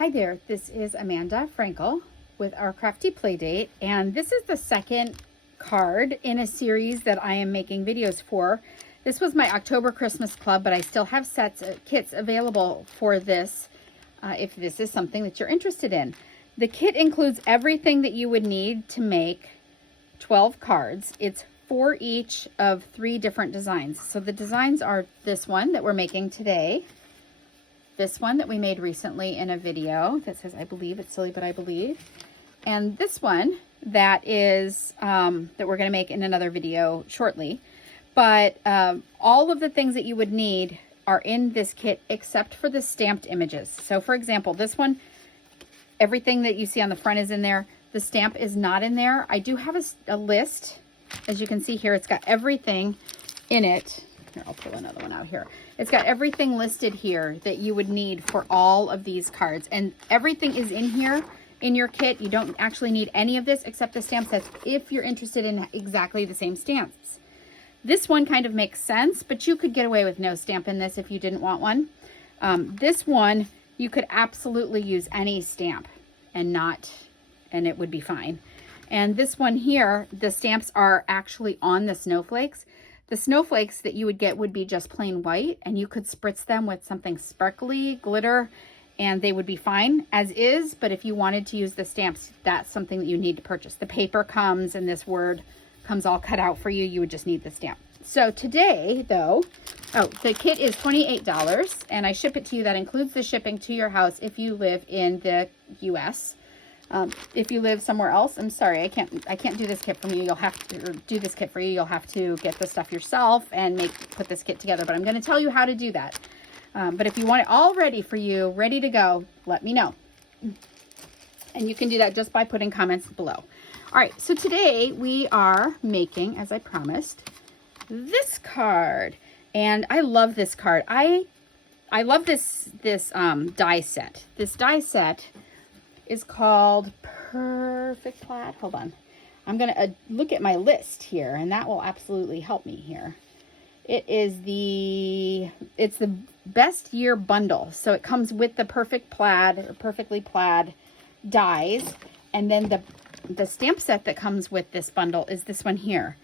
Hi there, this is Amanda Frankel with our Crafty Playdate, and this is the second card in a series that I am making videos for. This was my October Christmas Club, but I still have kits available for this if this is something that you're interested in. The kit includes everything that you would need to make 12 cards. It's 4 each of 3 different designs. So the designs are this one that we're making today, this one that we made recently in a video that says, I believe it's silly, but I believe. And this one that is, that we're gonna make in another video shortly. But all of the things that you would need are in this kit except for the stamped images. So for example, this one, everything that you see on the front is in there. The stamp is not in there. I do have a list. As you can see here, it's got everything in it. Here, I'll pull another one out here. It's got everything listed here that you would need for all of these cards. And everything is in here in your kit. You don't actually need any of this except the stamp sets if you're interested in exactly the same stamps. This one kind of makes sense, but you could get away with no stamp in this if you didn't want one. This one, you could absolutely use any stamp and it would be fine. And this one here, the stamps are actually on the snowflakes. The snowflakes that you would get would be just plain white, and you could spritz them with something sparkly, glitter, and they would be fine as is. But if you wanted to use the stamps, that's something that you need to purchase. The paper comes and this word comes all cut out for you. You would just need the stamp. So today, though, the kit is $28, and I ship it to you. That includes the shipping to your house if you live in the US. If you live somewhere else, I'm sorry, I can't do this kit for you. You'll have to do this kit for you. You'll have to get the stuff yourself and put this kit together. But I'm going to tell you how to do that. But if you want it all ready for you, ready to go, let me know. And you can do that just by putting comments below. All right, so today we are making, as I promised, this card. And I love this card. I love this die set. This die set is called Perfect Plaid. Hold on. I'm going to look at my list here, and that will absolutely help me here. It's the best year bundle. So it comes with the Perfect Plaid or Perfectly Plaid dies. And then the stamp set that comes with this bundle is this one here.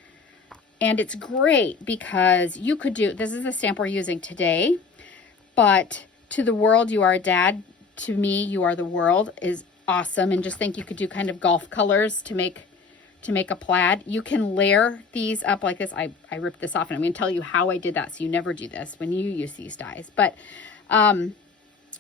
And it's great because you could do, this is the stamp we're using today, but To the World You Are a Dad, To Me You Are the World is awesome. And just think you could do kind of golf colors to make a plaid. You can layer these up like this. I ripped this off, and I'm going to tell you how I did that so you never do this when you use these dies. But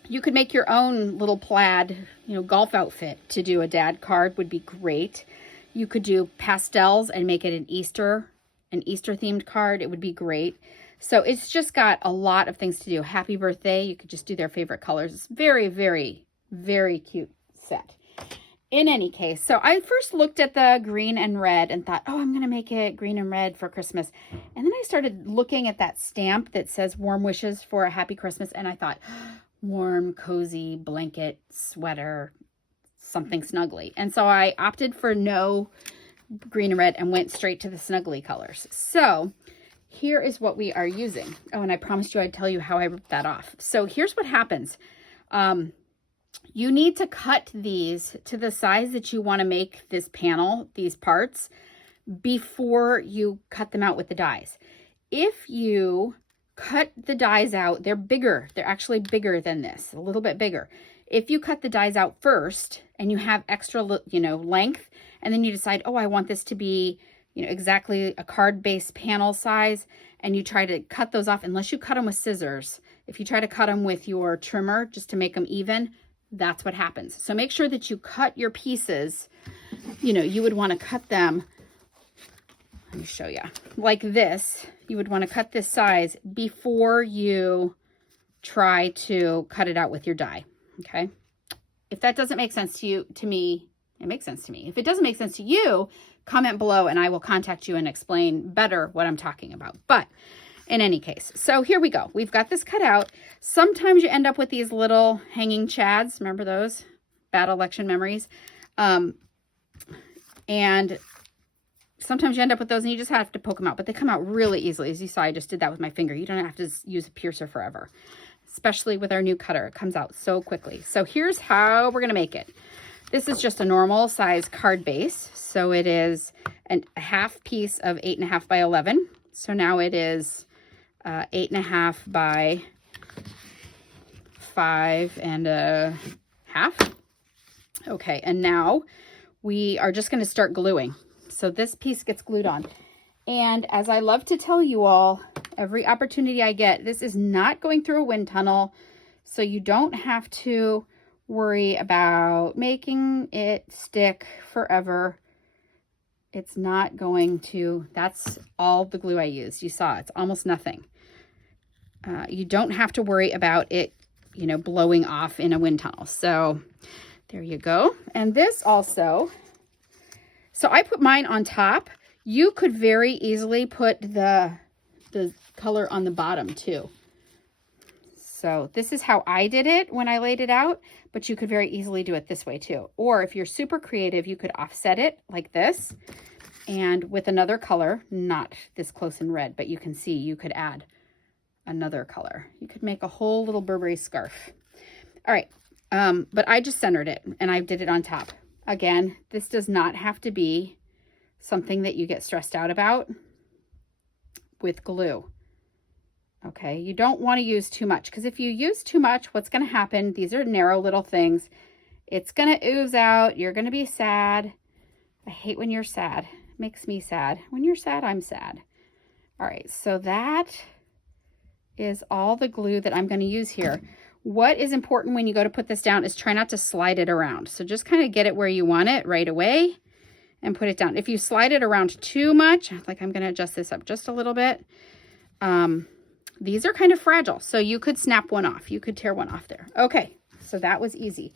you could make your own little plaid, golf outfit to do a dad card would be great. You could do pastels and make it an Easter themed card. It would be great. So it's just got a lot of things to do. Happy birthday. You could just do their favorite colors. It's very, very, very cute set. In any case, so I first looked at the green and red and thought, oh, I'm going to make it green and red for Christmas. And then I started looking at that stamp that says warm wishes for a happy Christmas. And I thought, warm, cozy blanket, sweater, something snuggly. And so I opted for no green and red and went straight to the snuggly colors. So here is what we are using. Oh, and I promised you I'd tell you how I ripped that off. So here's what happens. You need to cut these to the size that you want to make this panel, these parts, before you cut them out with the dies. If you cut the dies out, they're bigger. They're actually bigger than this, a little bit bigger. If you cut the dies out first and you have extra, length, and then you decide, oh, I want this to be, exactly a card-based panel size, and you try to cut those off, unless you cut them with scissors. If you try to cut them with your trimmer just to make them even, that's what happens. So make sure that you cut your pieces, you would want to cut them, let me show you, like this. You would want to cut this size before you try to cut it out with your die, okay? If that doesn't make sense to me, it makes sense to me. If it doesn't make sense to you, comment below and I will contact you and explain better what I'm talking about. But in any case, so here we go. We've got this cut out. Sometimes you end up with these little hanging chads. Remember those? Bad election memories. And sometimes you end up with those and you just have to poke them out, but they come out really easily. As you saw, I just did that with my finger. You don't have to use a piercer forever. especially with our new cutter. It comes out so quickly. So here's how we're gonna make it. This is just a normal size card base. So it is a half piece of 8.5 by 11. So now it is 8.5 by 5.5. Okay, and now we are just going to start gluing. So this piece gets glued on. And as I love to tell you all, every opportunity I get, this is not going through a wind tunnel. So you don't have to worry about making it stick forever. It's not going to, that's all the glue I used. You saw it's almost nothing. You don't have to worry about it, you know, blowing off in a wind tunnel. So there you go. And this also, so I put mine on top. You could very easily put the color on the bottom too. So this is how I did it when I laid it out, but you could very easily do it this way too. Or if you're super creative, you could offset it like this and with another color, not this close in red, but you can see you could add another color. You could make a whole little Burberry scarf. All right, but I just centered it and I did it on top. Again, this does not have to be something that you get stressed out about with glue. Okay, you don't want to use too much, because if you use too much, what's going to happen, these are narrow little things, it's going to ooze out. You're going to be sad. I hate when you're sad. It makes me sad. When you're sad, I'm sad. All right, so that is all the glue that I'm going to use here. What is important when you go to put this down is try not to slide it around. So just kind of get it where you want it right away and put it down. If you slide it around too much, like I'm going to adjust this up just a little bit, these are kind of fragile. So you could snap one off. You could tear one off there. Okay, so that was easy.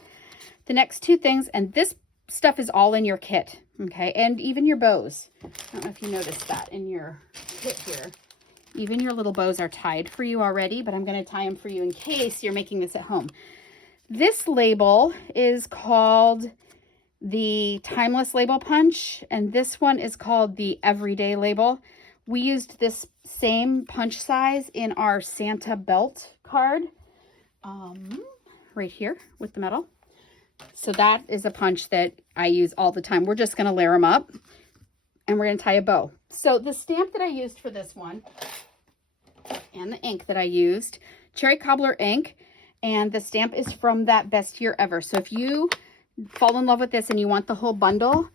The next two things, and this stuff is all in your kit, okay? And even your bows. I don't know if you noticed that in your kit here. Even your little bows are tied for you already, but I'm going to tie them for you in case you're making this at home. This label is called the Timeless Label Punch, and this one is called the Everyday Label. We used this same punch size in our Santa belt card, right here with the metal. So that is a punch that I use all the time. We're just going to layer them up and we're going to tie a bow. So the stamp that I used for this one and the ink that I used, Cherry Cobbler ink, and the stamp is from that Best Year Ever. So if you fall in love with this and you want the whole bundle,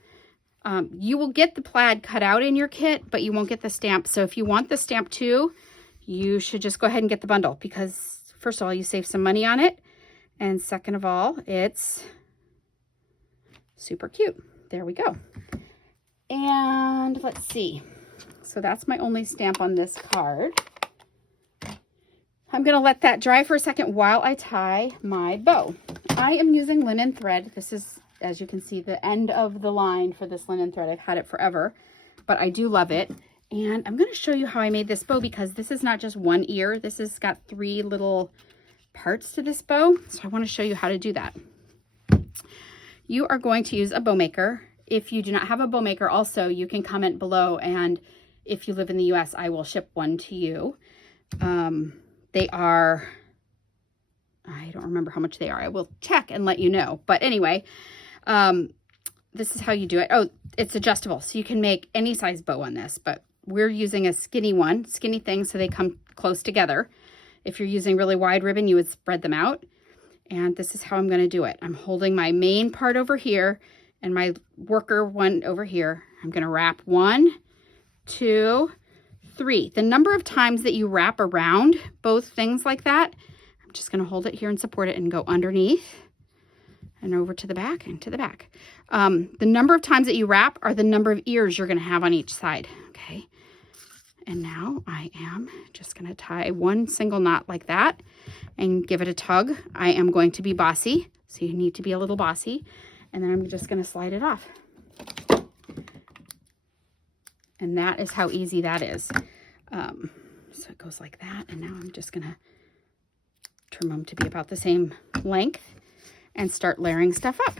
you will get the plaid cut out in your kit, but you won't get the stamp. So if you want the stamp too, you should just go ahead and get the bundle, because first of all, you save some money on it. And second of all, it's super cute. There we go. And let's see. So that's my only stamp on this card. I'm going to let that dry for a second while I tie my bow. I am using linen thread. This is, as you can see, the end of the line for this linen thread. I've had it forever, but I do love it. And I'm going to show you how I made this bow, because this is not just one ear. This has got 3 little parts to this bow. So I want to show you how to do that. You are going to use a bow maker. If you do not have a bow maker, also, you can comment below, and if you live in the US, I will ship one to you. They are, I don't remember how much they are. I will check and let you know. But anyway, this is how you do it. Oh, it's adjustable, so you can make any size bow on this, but we're using a skinny one, skinny thing, so they come close together. If you're using really wide ribbon, you would spread them out. And this is how I'm going to do it. I'm holding my main part over here and my worker one over here. I'm going to wrap 1, 2, 3. The number of times that you wrap around both things like that, I'm just going to hold it here and support it and go underneath and over to the back and to the back. The number of times that you wrap are the number of ears you're going to have on each side. Okay. And now I am just going to tie one single knot like that and give it a tug. I am going to be bossy, so you need to be a little bossy. And then I'm just going to slide it off. And that is how easy that is. So it goes like that. And now I'm just going to trim them to be about the same length and start layering stuff up.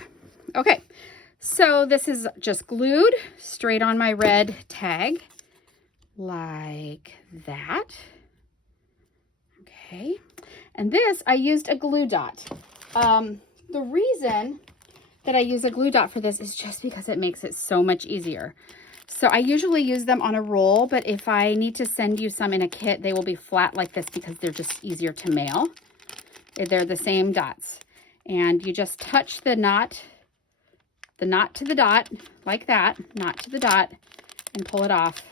Okay, so this is just glued straight on my red tag, like that. Okay, And this, I used a glue dot. The reason that I use a glue dot for this is just because it makes it so much easier. So I usually use them on a roll, but if I need to send you some in a kit, they will be flat like this because they're just easier to mail. They're the same dots. And you just touch the knot to the dot, like that, knot to the dot, and pull it off.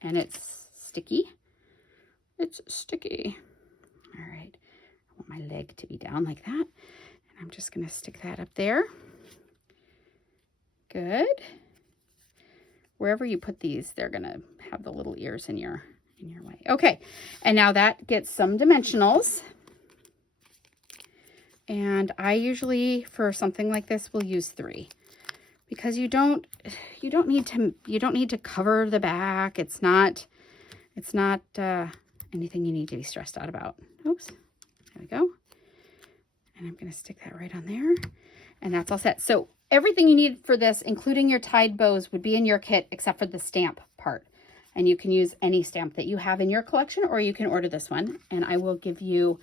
And it's sticky. It's sticky. All right, I want my leg to be down like that. And I'm just gonna stick that up there. Good. Wherever you put these, they're gonna have the little ears in your way. Okay, and now that gets some dimensionals. And I usually, for something like this, will use 3 because you don't need to cover the back. It's not anything you need to be stressed out about. Oops, there we go. And I'm gonna stick that right on there, and that's all set. So everything you need for this, including your tied bows, would be in your kit except for the stamp part. And you can use any stamp that you have in your collection, or you can order this one. And I will give you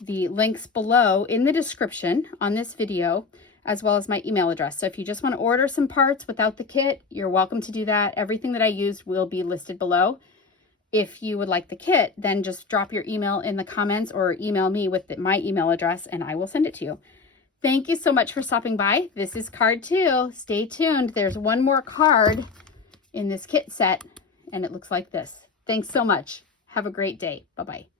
the links below in the description on this video, as well as my email address. So if you just want to order some parts without the kit, you're welcome to do that. Everything that I used will be listed below. If you would like the kit, then just drop your email in the comments or email me with my email address and I will send it to you. Thank you so much for stopping by. This is card 2. Stay tuned. There's one more card in this kit set and it looks like this. Thanks so much. Have a great day. Bye-bye.